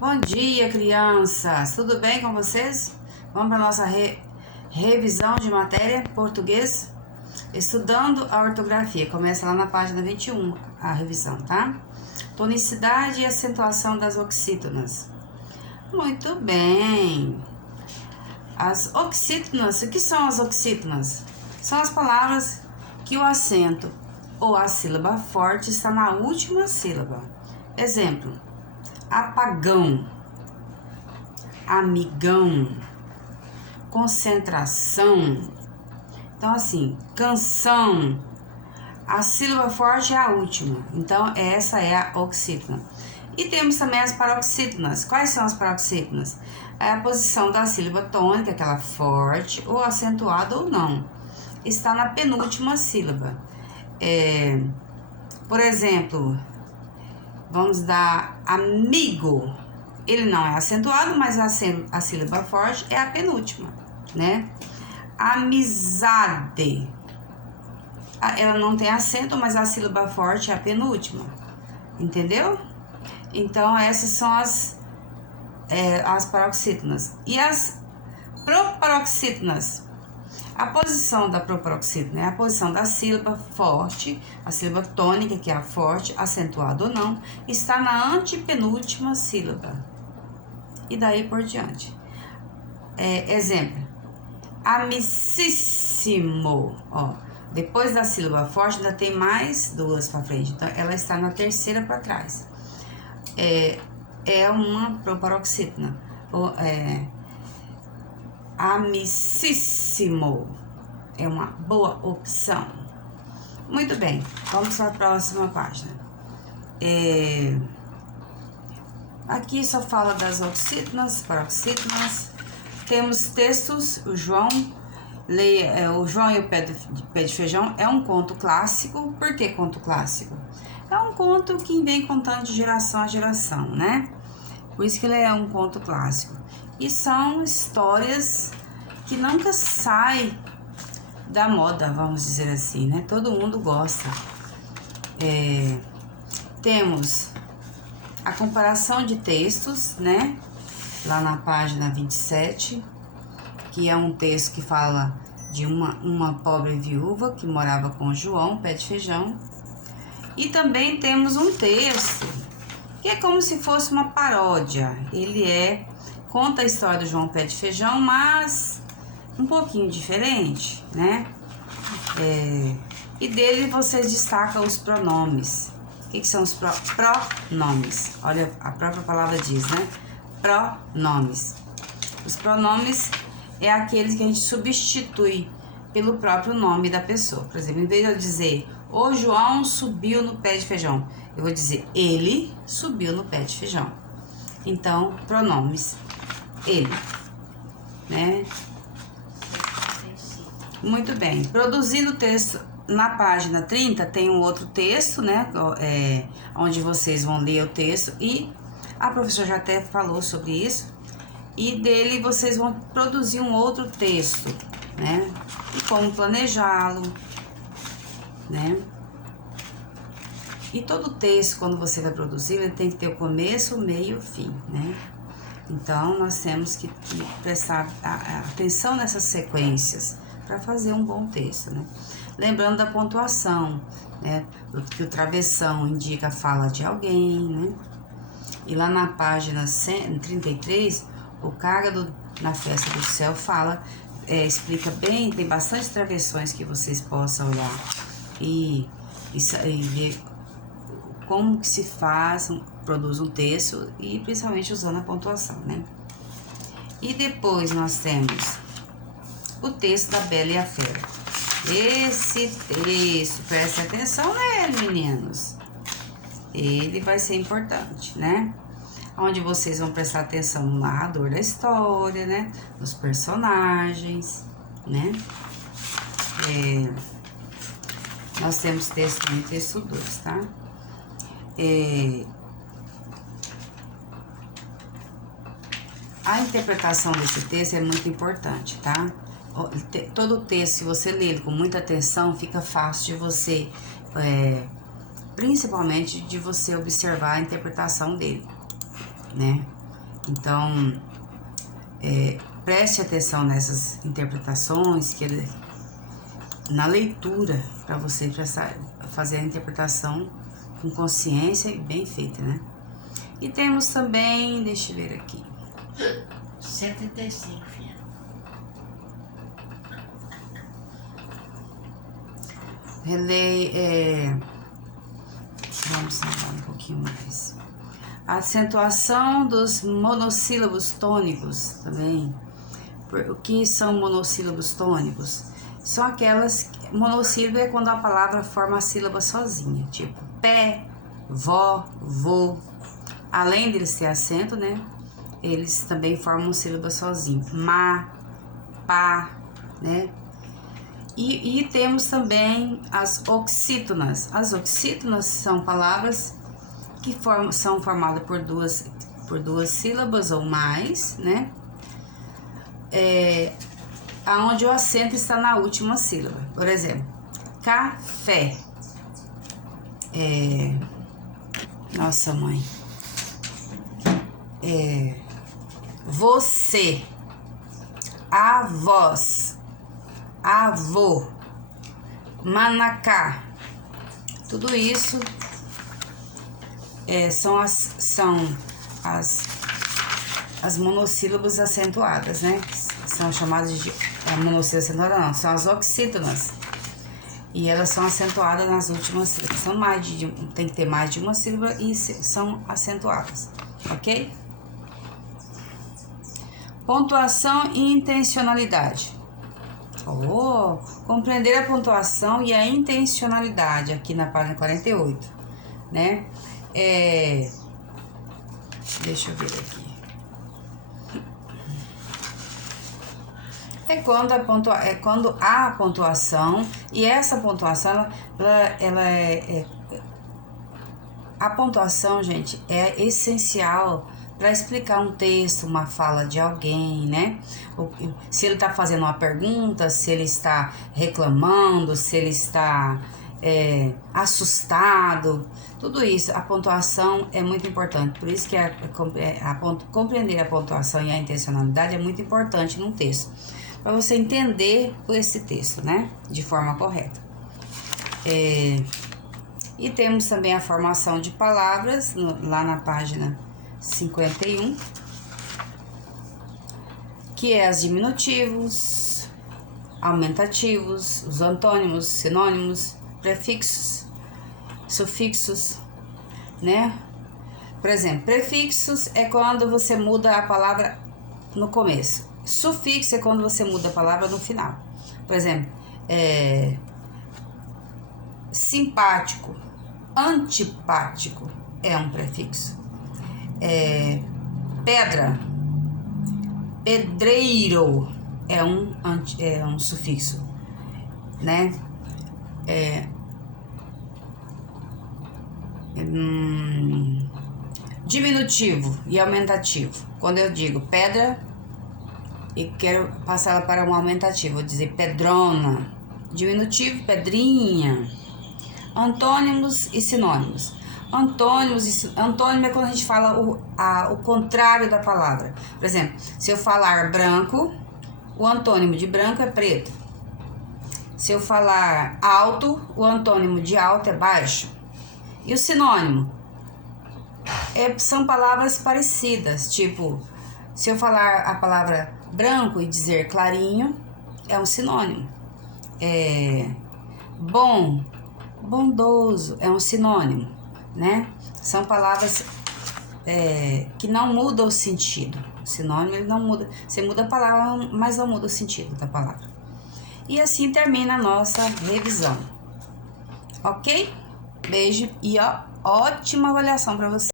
Bom dia, crianças! Tudo bem com vocês? Vamos para a nossa revisão de matéria português, estudando a ortografia. Começa lá na página 21, a revisão, tá? Tonicidade e acentuação das oxítonas. Muito bem! As oxítonas, o que são as oxítonas? São as palavras que o acento ou a sílaba forte está na última sílaba. Exemplo: apagão, amigão, concentração. Então, assim, canção, a sílaba forte é a última. Então, essa é a oxítona. E temos também as paroxítonas. Quais são as paroxítonas? É a posição da sílaba tônica, aquela forte, ou acentuada ou não. Está na penúltima sílaba. Por exemplo, vamos dar amigo. Ele não é acentuado, mas a sílaba forte é a penúltima, né? Amizade. Ela não tem acento, mas a sílaba forte é a penúltima. Entendeu? Então, essas são as paroxítonas. E as proparoxítonas. A posição da proparoxítona é a posição da sílaba forte, a sílaba tônica, que é a forte, acentuada ou não, está na antepenúltima sílaba. E daí por diante. Exemplo: amicíssimo. Ó, depois da sílaba forte ainda tem mais duas para frente. Então, ela está na terceira para trás. É uma proparoxítona. Amicíssimo é uma boa opção. Muito bem, vamos para a próxima página. Aqui só fala das oxítonas, paroxítonas. Temos textos. O João e o Pé de Feijão é um conto clássico. Por que conto clássico? É um conto que vem contando de geração a geração, né? Por isso que ele é um conto clássico. E são histórias que nunca saem da moda, vamos dizer assim, né? Todo mundo gosta. Temos a comparação de textos, né? Lá na página 27, que é um texto que fala de uma pobre viúva que morava com João, Pé de Feijão. E também temos um texto que é como se fosse uma paródia. Ele conta a história do João Pé de Feijão, mas um pouquinho diferente, né? E dele vocês destacam os pronomes. O que são os pronomes? Olha, a própria palavra diz, né? Pronomes. Os pronomes é aqueles que a gente substitui pelo próprio nome da pessoa. Por exemplo, em vez de eu dizer o João subiu no pé de feijão, eu vou dizer ele subiu no pé de feijão. Então, pronomes, ele, né? Muito bem. Produzindo texto, na página 30 tem um outro texto, né? Onde vocês vão ler o texto e a professora já até falou sobre isso. E dele vocês vão produzir um outro texto, né? E como planejá-lo, né? E todo texto, quando você vai produzir, ele tem que ter o começo, o meio e o fim, né? Então, nós temos que prestar atenção nessas sequências para fazer um bom texto, né? Lembrando da pontuação, né? Que o travessão indica a fala de alguém, né? E lá na página 33, o Cágado na Festa do Céu explica bem, tem bastante travessões que vocês possam olhar e ver como que se produz um texto e principalmente usando a pontuação, né? E depois nós temos o texto da Bela e a Fera. Esse texto, prestem atenção nele, meninos. Ele vai ser importante, né? Onde vocês vão prestar atenção no narrador da história, né? Nos personagens, né? Nós temos texto 1 e texto 2, tá? A interpretação desse texto é muito importante, tá? Todo texto, se você ler ele com muita atenção, fica fácil de você, principalmente de você observar a interpretação dele, né? Então, preste atenção nessas interpretações, na leitura, para você fazer a interpretação com consciência e bem feita, né? E temos também, deixa eu ver aqui. 135, filha. Vamos falar um pouquinho mais. A acentuação dos monossílabos tônicos também. O que são monossílabos tônicos? São aquelas... Monossílabo é quando a palavra forma a sílaba sozinha. Tipo, pé, vó, vô. Além deles ter acento, né? Eles também formam sílaba sozinho. Ma, pá, né? E temos também as oxítonas. As oxítonas são palavras que são formadas por duas sílabas ou mais, né? Onde o acento está na última sílaba. Por exemplo, café. Nossa, mãe. Você. Avós. Avô. Manacá. Tudo isso são as monossílabos acentuadas, né? São chamadas de monossílabos acentuadas, não, são as oxítonas. E elas são acentuadas nas últimas sílabas. Tem que ter mais de uma sílaba e são acentuadas, ok? Pontuação e intencionalidade. Compreender a pontuação e a intencionalidade aqui na página 48, né? Deixa eu ver aqui. Quando há pontuação, e essa pontuação, a pontuação, gente, é essencial para explicar um texto, uma fala de alguém, né? Se ele está fazendo uma pergunta, se ele está reclamando, se ele está assustado, tudo isso, a pontuação é muito importante. Por isso que compreender a pontuação e a intencionalidade é muito importante num texto, para você entender esse texto, né? De forma correta. E temos também a formação de palavras, lá na página 51, que é as diminutivos, aumentativos, os antônimos, sinônimos, prefixos, sufixos, né? Por exemplo, prefixos é quando você muda a palavra no começo. Sufixo é quando você muda a palavra no final. Por exemplo, simpático, antipático é um prefixo. Pedra, pedreiro é um sufixo, né? Diminutivo e aumentativo. Quando eu digo pedra e quero passá-la para um aumentativo, vou dizer pedrona. Diminutivo, pedrinha. Antônimos e sinônimos. Antônimo é quando a gente fala o contrário da palavra. Por exemplo, se eu falar branco, o antônimo de branco é preto. Se eu falar alto, o antônimo de alto é baixo. E o sinônimo? São palavras parecidas, tipo, se eu falar a palavra branco e dizer clarinho, é um sinônimo. Bom, bondoso é um sinônimo, né? São palavras que não mudam o sentido. O sinônimo, ele não muda. Você muda a palavra, mas não muda o sentido da palavra. E assim termina a nossa revisão. Ok? Beijo e ótima avaliação para você.